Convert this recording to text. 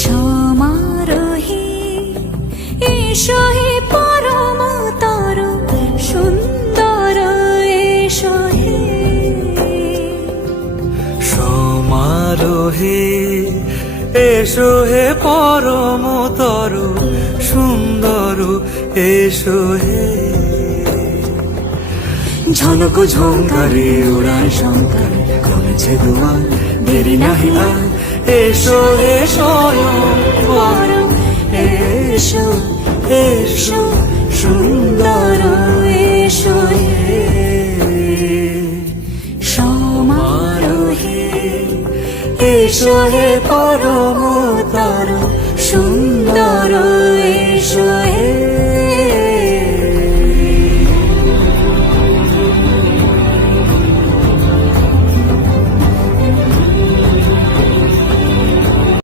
সমারোহে এসো হে পরমতর সুন্দর এসো হে। সমারোহে এসো হে পরমতর সুন্দর এসো হে। ঝনক ঝঙ্কারে উড়ায় শঙ্কর করেছে দুয়ার দেরি নাহি আর। এসো হে স্বয়ংবর এসো এসো সুন্দর এসো হে। সমারোহে এসো হে পরমতর